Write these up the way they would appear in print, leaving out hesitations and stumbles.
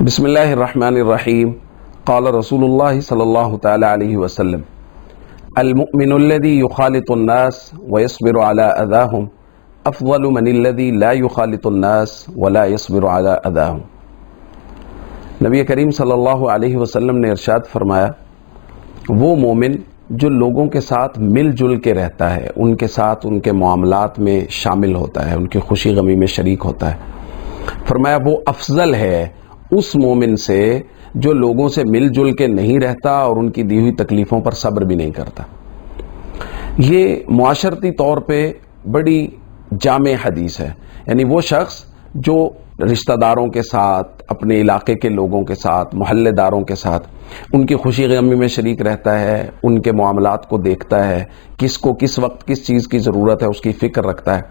بسم اللہ الرحمن الرحیم قال رسول اللہ صلی اللہ تعالی علیہ وسلم المؤمن الذي يخالط الناس ويصبر على اذاهم افضل من الذي لا يخالط الناس ولا يصبر على اذاهم۔ نبی کریم صلی اللہ علیہ وسلم نے ارشاد فرمایا، وہ مومن جو لوگوں کے ساتھ مل جل کے رہتا ہے، ان کے ساتھ ان کے معاملات میں شامل ہوتا ہے، ان کی خوشی غمی میں شریک ہوتا ہے، فرمایا وہ افضل ہے اس مومن سے جو لوگوں سے مل جل کے نہیں رہتا اور ان کی دی ہوئی تکلیفوں پر صبر بھی نہیں کرتا۔ یہ معاشرتی طور پہ بڑی جامع حدیث ہے، یعنی وہ شخص جو رشتہ داروں کے ساتھ، اپنے علاقے کے لوگوں کے ساتھ، محلے داروں کے ساتھ ان کی خوشی غمی میں شریک رہتا ہے، ان کے معاملات کو دیکھتا ہے، کس کو کس وقت کس چیز کی ضرورت ہے اس کی فکر رکھتا ہے،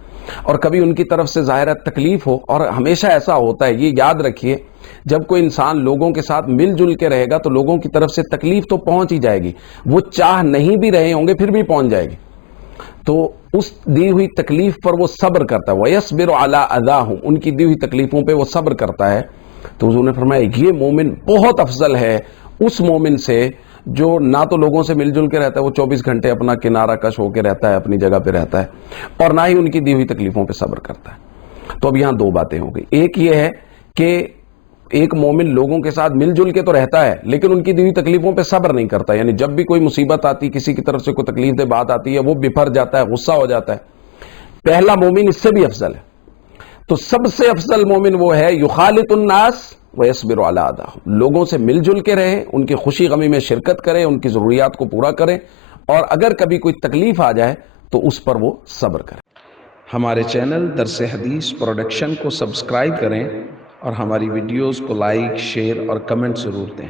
اور کبھی ان کی طرف سے ظاہر تکلیف ہو، اور ہمیشہ ایسا ہوتا ہے، یہ یاد رکھیے، جب کوئی انسان لوگوں کے ساتھ مل جل کے رہے گا تو لوگوں کی طرف سے تکلیف تو پہنچ ہی جائے گی، وہ چاہ نہیں بھی رہے ہوں گے پھر بھی پہنچ جائے گی، تو اس دی ہوئی تکلیف پر وہ صبر کرتا ہے، وَيَصْبِرُ عَلَىٰ أَذَاهُمْ، ان کی دی ہوئی تکلیفوں پہ وہ صبر کرتا ہے۔ تو حضور نے فرمایا یہ مومن بہت افضل ہے اس مومن سے جو نہ تو لوگوں سے مل جل کے رہتا ہے، وہ 24 گھنٹے اپنا کنارہ کش ہو کے رہتا ہے، اپنی جگہ پہ رہتا ہے، اور نہ ہی ان کی دی ہوئی تکلیفوں پہ صبر کرتا ہے۔ تو اب یہاں دو باتیں ہو گئی، ایک یہ ہے کہ ایک مومن لوگوں کے ساتھ مل جل کے تو رہتا ہے لیکن ان کی دی ہوئی تکلیفوں پہ صبر نہیں کرتا، یعنی جب بھی کوئی مصیبت آتی، کسی کی طرف سے کوئی تکلیف دہ بات آتی ہے، وہ بپھر جاتا ہے، غصہ ہو جاتا ہے۔ پہلا مومن اس سے بھی افضل ہے، تو سب سے افضل مومن وہ ہے یخالط الناس ویصبر علی اذاہم، لوگوں سے مل جل کے رہے، ان کی خوشی غمی میں شرکت کرے، ان کی ضروریات کو پورا کرے، اور اگر کبھی کوئی تکلیف آ جائے تو اس پر وہ صبر کرے۔ ہمارے چینل درس حدیث پروڈکشن کو سبسکرائب کریں اور ہماری ویڈیوز کو لائک، شیئر اور کمنٹ ضرور دیں۔